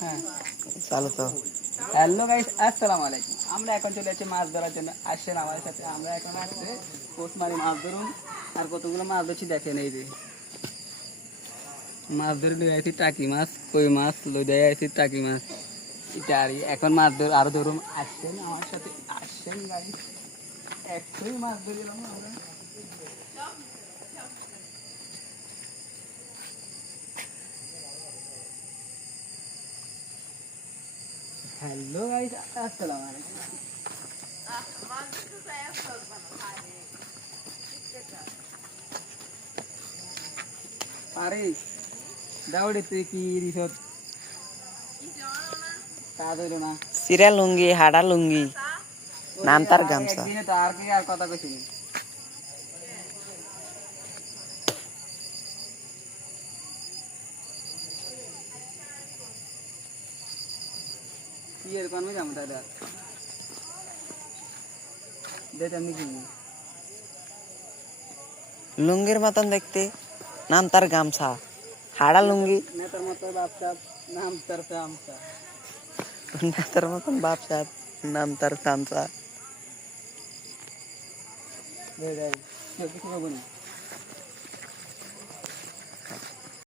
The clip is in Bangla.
হ্যাঁ চালু তো। হ্যালো গাইস, আসসালামু আলাইকুম। আমরা এখন চলে যাচ্ছি মাছ ধরার জন্য। আসছেন আমার সাথে, আমরা এখন আসছে পোস্ট মারি মাছ ধরুন। আর কতগুলো মাছ ধরছি দেখেন, এই যে মাছ ধরে নিয়ে আসি টাকি মাছ, কই মাছ লইতে আসি টাকি মাছ। এটা আর এখন মাছ ধর আরো ধরুন। আসছেন আমার সাথে, আসছেন গাইস, একশোই মাছ ধরিলাম আমরা। হ্যালো গাইস, আসসালামু আলাইকুম। আরে দাউড়ে তুই কি রিসোর্ট তা ধরো না। সিরা লুঙ্গি, হাড়া লুঙ্গি, নাম তার গামছা। একদিনে তো আর কি আর কথা কইছি। কি এর কোন যাম দাদা দেখ আমি কি লুঙ্গির মতন দেখতে, নাম তার গামছা। হাড়া লুঙ্গি, নেতার মতো বাপসা, নাম তার আমসা। নেতার মতন বাপসাপ, নাম তার চামচা। দেখ কিছু হবে না।